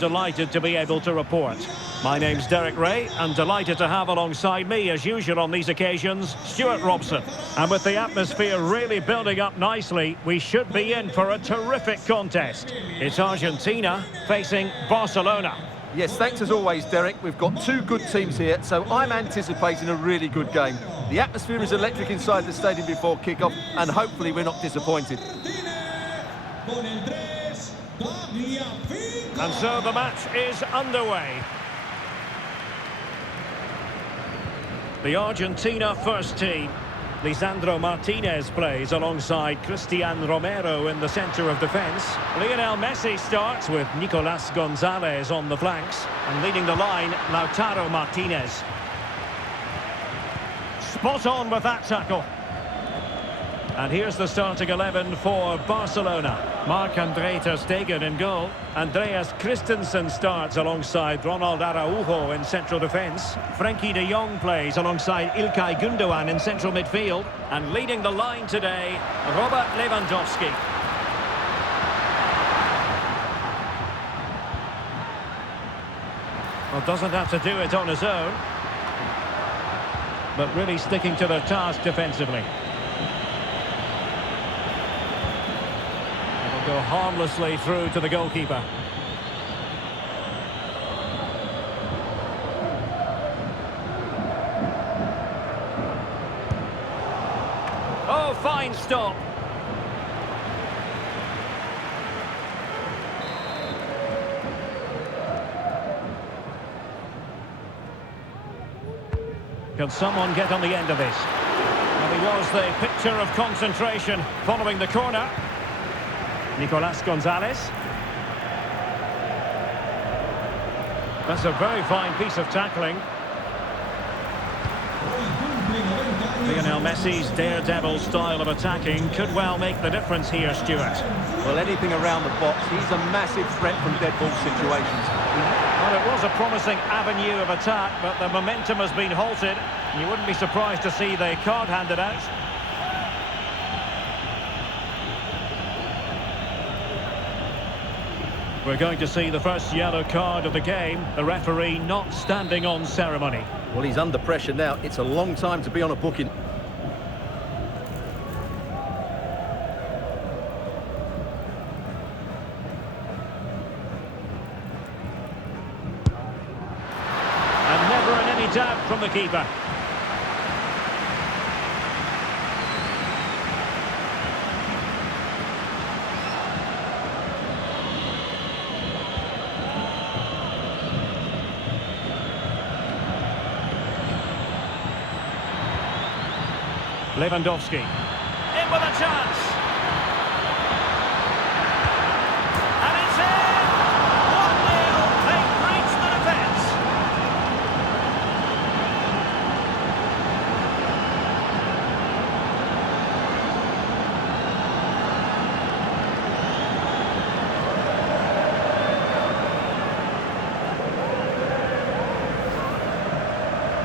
Delighted to be able to report. My name's Derek Ray, and delighted to have alongside me, as usual on these occasions, Stuart Robson. And with the atmosphere really building up nicely, we should be in for a terrific contest. It's Argentina facing Barcelona. Yes, thanks as always, Derek. We've got two good teams here, so I'm anticipating a really good game. The atmosphere is electric inside the stadium before kick-off, and hopefully we're not disappointed. And so the match is underway. The Argentina first team. Lisandro Martinez plays alongside Cristian Romero in the centre of defence. Lionel Messi starts with Nicolas Gonzalez on the flanks. And leading the line, Lautaro Martinez. Spot on with that tackle. And here's the starting 11 for Barcelona. Marc-André ter Stegen in goal. Andreas Christensen starts alongside Ronald Araujo in central defence. Frenkie de Jong plays alongside Ilkay Gundogan in central midfield. And leading the line today, Robert Lewandowski. Well, doesn't have to do it on his own, but really sticking to their task defensively. Go harmlessly through to the goalkeeper. Oh, fine stop. Can someone get on the end of this? Well, he was the picture of concentration following the corner. Nicolas Gonzalez. That's a very fine piece of tackling. Lionel Messi's daredevil style of attacking could well make the difference here, Stuart. Well, anything around the box, he's a massive threat from dead ball situations. Well, it was a promising avenue of attack, but the momentum has been halted. You wouldn't be surprised to see the card handed out. We're going to see the first yellow card of the game. The referee not standing on ceremony. Well, he's under pressure now. It's a long time to be on a booking. And never in any doubt from the keeper. Lewandowski, in with a chance, and it's in! 1-0, they breach the defence.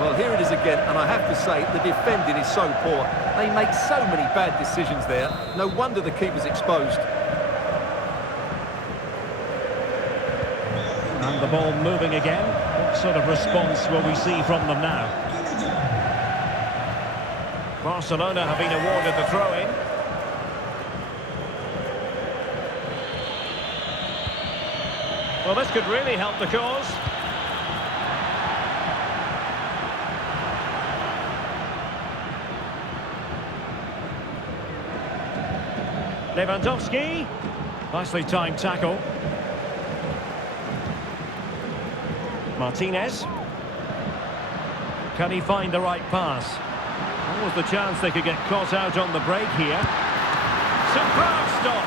Well, here it is again, and I have to say, the defending is so poor. They make so many bad decisions there. No wonder the keeper's exposed. And the ball moving again. What sort of response will we see from them now? Barcelona have been awarded the throw-in. Well, this could really help the cause. Lewandowski, nicely timed tackle. Martinez. Can he find the right pass? What was the chance they could get caught out on the break here? Superb stop.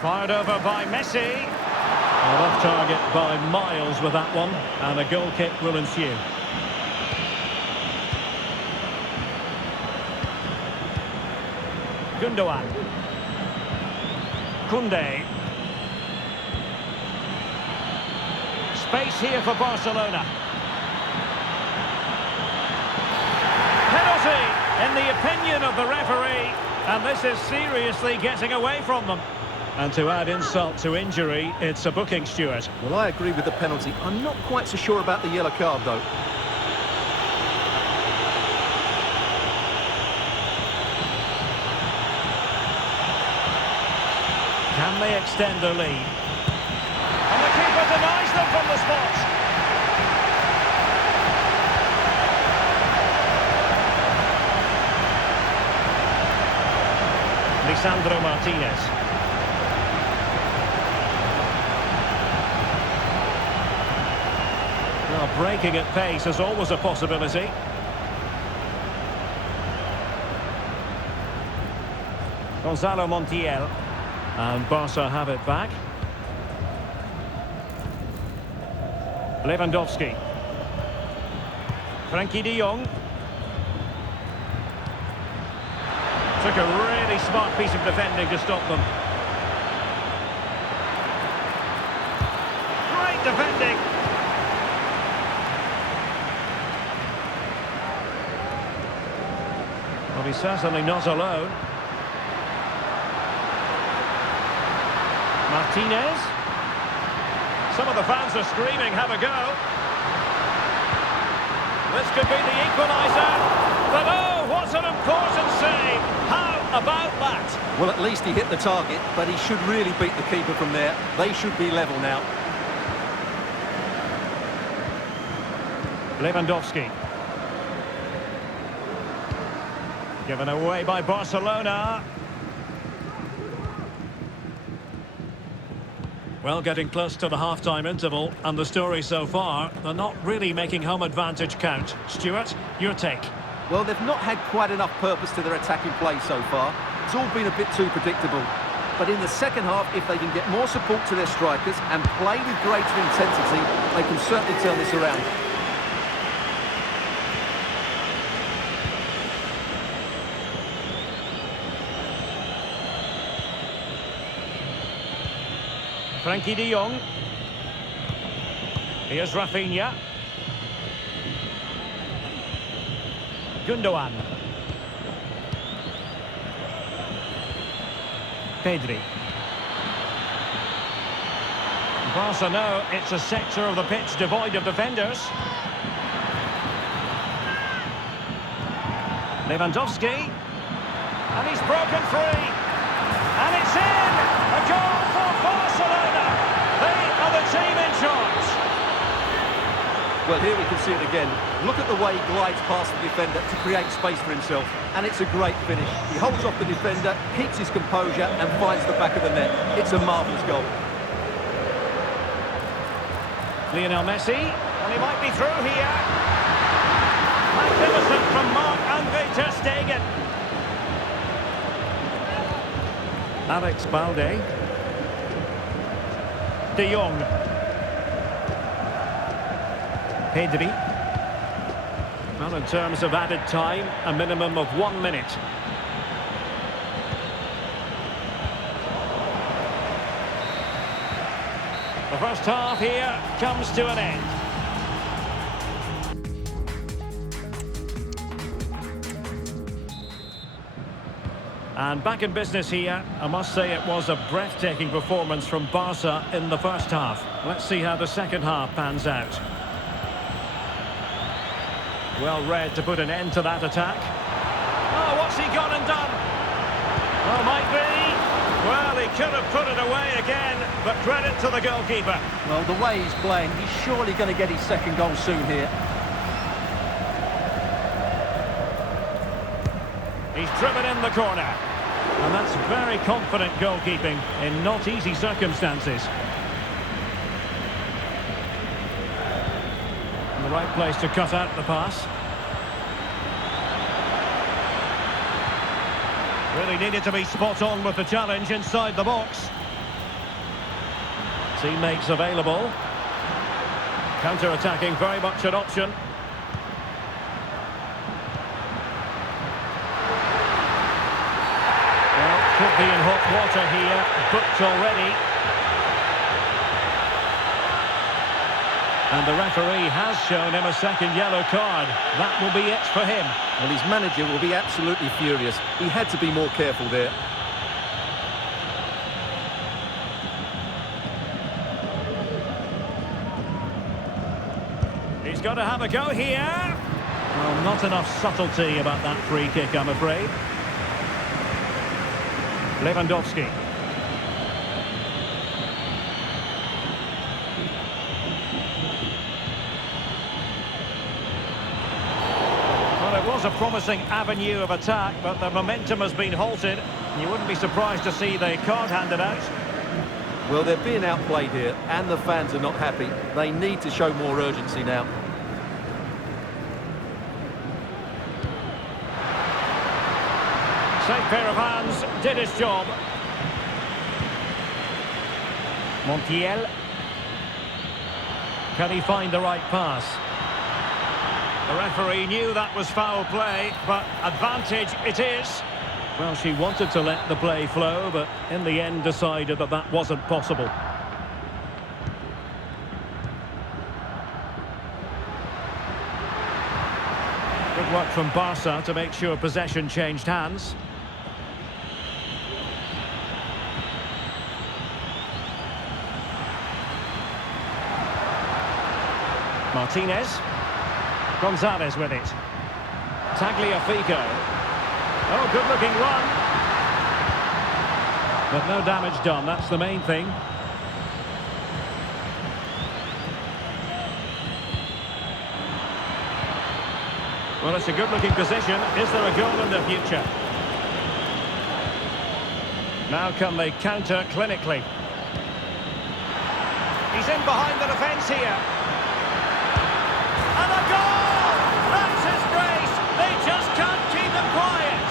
Fired over by Messi. Well, off target by miles with that one, and a goal kick will ensue. Gundogan. Koundé. space here for Barcelona. Penalty, in the opinion of the referee, and this is seriously getting away from them. And to add insult to injury, it's a booking, Stuart. Well, I agree with the penalty. I'm not quite so sure about the yellow card, though. Can they extend their lead? And the keeper denies them from the spot. Lisandro Martinez. Well, breaking at pace is always a possibility. Gonzalo Montiel. And Barca have it back. Lewandowski. Frenkie de Jong. Took a really smart piece of defending to stop them. Great defending. Well, he's certainly not alone. Martinez. Some of the fans are screaming, have a go. This could be the equaliser. But oh, what an important save. How about that? Well, at least he hit the target, but he should really beat the keeper from there. They should be level now. Lewandowski. Given away by Barcelona. Well, getting close to the half-time interval, and the story so far, they're not really making home advantage count. Stuart, your take? Well, they've not had quite enough purpose to their attacking play so far. It's all been a bit too predictable. But in the second half, if they can get more support to their strikers and play with greater intensity, they can certainly turn this around. Frenkie de Jong. Here's Rafinha. Gundogan. Pedri. Barca know it's a sector of the pitch devoid of defenders. Lewandowski. And he's broken free. And it's in! A goal for Barcelona! They are the team in charge. Well, here we can see it again. Look at the way he glides past the defender to create space for himself. And it's a great finish. He holds off the defender, keeps his composure and finds the back of the net. It's a marvellous goal. Lionel Messi. And he might be through here. Magnificent from Marc-Andre ter Stegen. Alex Balde. De Jong. Pedri. Well, in terms of added time, a minimum of 1 minute. The first half here comes to an end. And back in business here, I must say it was a breathtaking performance from Barca in the first half. Let's see how the second half pans out. Well read to put an end to that attack. Oh, what's he gone and done? Oh, might be. Well, he could have put it away again, but credit to the goalkeeper. Well, the way he's playing, he's surely going to get his second goal soon here. He's driven in the corner. And that's very confident goalkeeping in not easy circumstances. The right place to cut out the pass. Really needed to be spot on with the challenge inside the box. Teammates available. Counter-attacking, very much an option. Well, could be in hot water here, booked already. And the referee has shown him a second yellow card. That will be it for him. Well, his manager will be absolutely furious. He had to be more careful there. He's got to have a go here. Well, not enough subtlety about that free kick, I'm afraid. Lewandowski. Well, it was a promising avenue of attack, but the momentum has been halted. You wouldn't be surprised to see the card handed out. Well, they're being outplayed here, and the fans are not happy. They need to show more urgency now. Safe pair of hands, did his job. Montiel. Can he find the right pass? The referee knew that was foul play, but advantage it is. Well, she wanted to let the play flow, but in the end decided that that wasn't possible. Good work from Barca to make sure possession changed hands. Martinez. Gonzalez with it. Tagliafico. Oh, good-looking run. But no damage done, that's the main thing. Well, it's a good-looking position. Is there a goal in the future? Now can they counter clinically? He's in behind the defence here. And a goal! That's his brace! They just can't keep him quiet!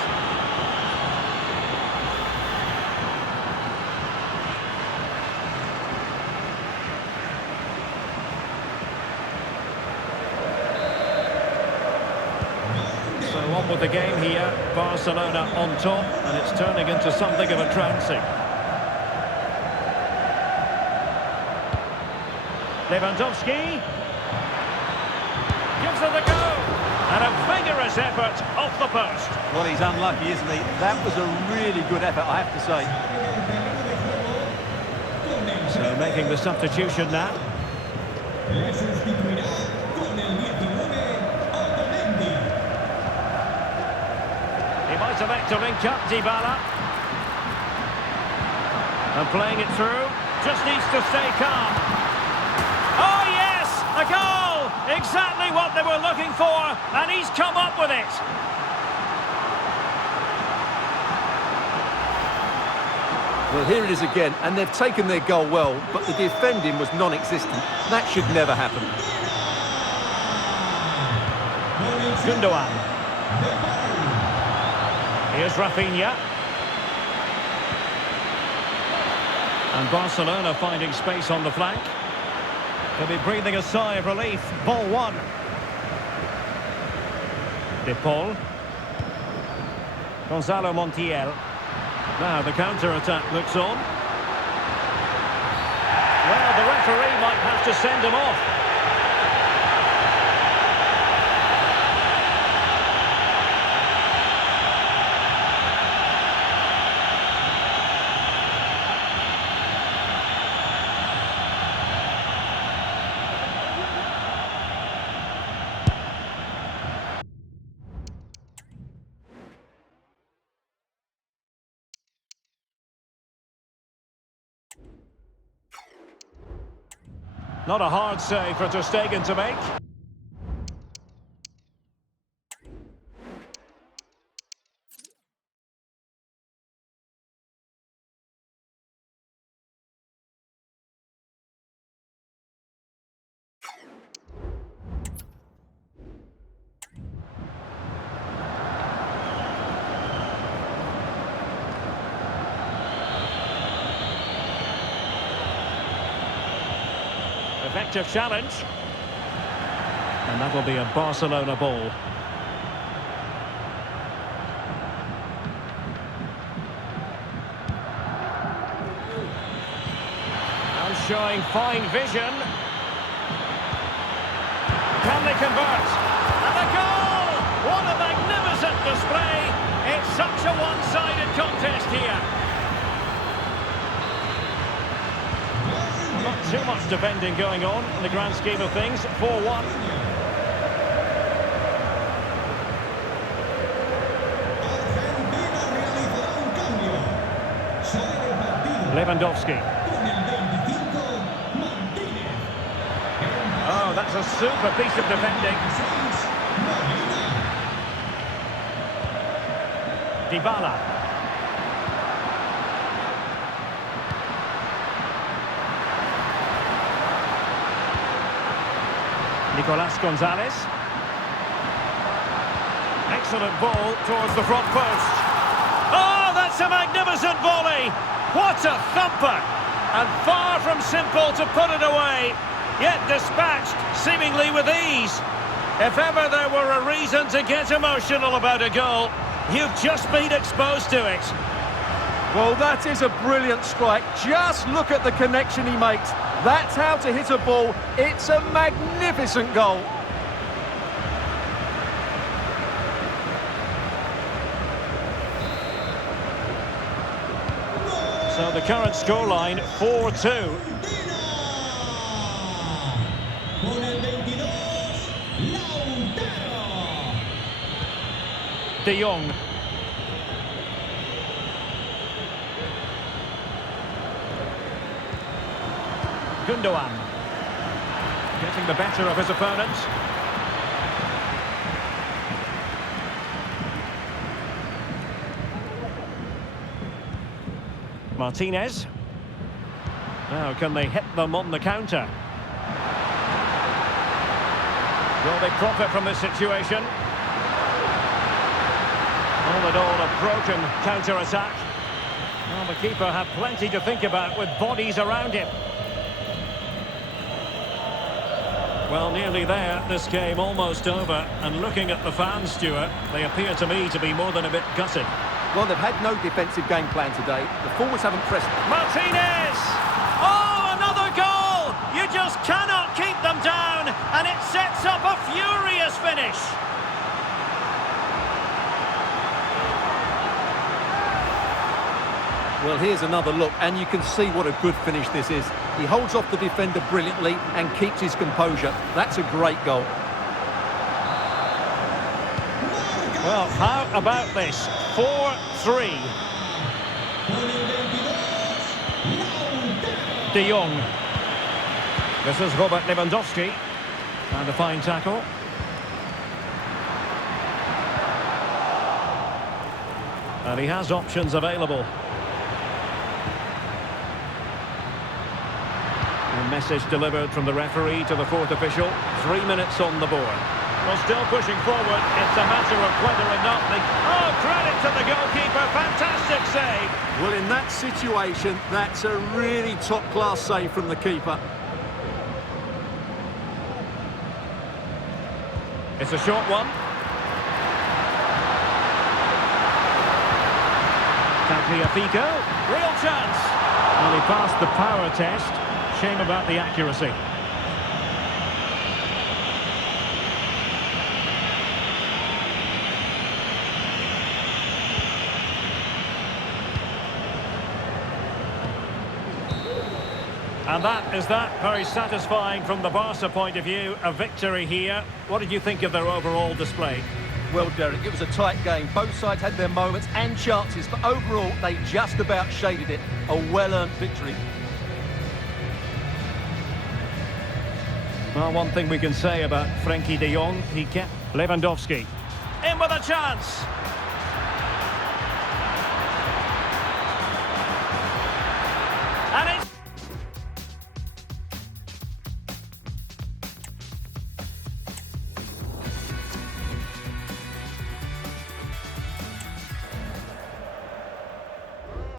So on with the game here. Barcelona on top, and it's turning into something of a trouncing. Lewandowski. Gives it a go. And a vigorous effort off the post. Well, he's unlucky, isn't he? That was a really good effort, I have to say. So making the substitution now. He might elect to link up Dybala. And playing it through. Just needs to stay calm. Oh yes! A goal! Exactly what they were looking for, and he's come up with it. Well, here it is again, and they've taken their goal well, but the defending was non-existent. That should never happen. Gundogan. Here's Rafinha. And Barcelona finding space on the flank. They'll be breathing a sigh of relief. Ball one. De Paul. Gonzalo Montiel. Now the counter-attack looks on. Well, the referee might have to send him off. Not a hard save for Ter Stegen to make. Effective challenge. And that'll be a Barcelona ball. And showing fine vision. Can they convert? And a goal! What a magnificent display! It's such a one-sided contest here. Not too much defending going on in the grand scheme of things. 4-1. Lewandowski. Oh, that's a super piece of defending. Dybala. Nicolas Gonzalez. Excellent ball towards the front post. Oh, that's a magnificent volley! What a thumper! And far from simple to put it away, yet dispatched seemingly with ease. If ever there were a reason to get emotional about a goal, you've just been exposed to it. Well, that is a brilliant strike. Just look at the connection he makes. That's how to hit a ball. It's a magnificent goal. So the current scoreline, 4-2. De Jong. Gundogan. Getting the better of his opponent. Martinez. Now, can they hit them on the counter? Will they profit from this situation? All in all, a broken counter-attack. Well, the keeper had plenty to think about with bodies around him. Well, nearly there, this game almost over. And looking at the fans, Stuart, they appear to me to be more than a bit gutted. Well, they've had no defensive game plan today. The forwards haven't pressed. Martinez! Oh, another goal! You just cannot keep them down, and it sets up a furious finish. Well, here's another look, and you can see what a good finish this is. He holds off the defender brilliantly and keeps his composure. That's a great goal. Well, how about this? 4-3. De Jong. This is Robert Lewandowski. And a fine tackle. And he has options available. A message delivered from the referee to the fourth official. 3 minutes on the board. Well, still pushing forward. It's a matter of whether or not they... Oh, credit to the goalkeeper. Fantastic save. Well, in that situation, that's a really top-class save from the keeper. It's a short one. Tagliafico. Real chance. Well, he passed the power test. Shame about the accuracy. And that is that. Very satisfying from the Barca point of view. A victory here. What did you think of their overall display? Well, Derek, it was a tight game. Both sides had their moments and chances, but overall, they just about shaded it. A well-earned victory. Well, one thing we can say about Frenkie de Jong, he kept Lewandowski in with a chance.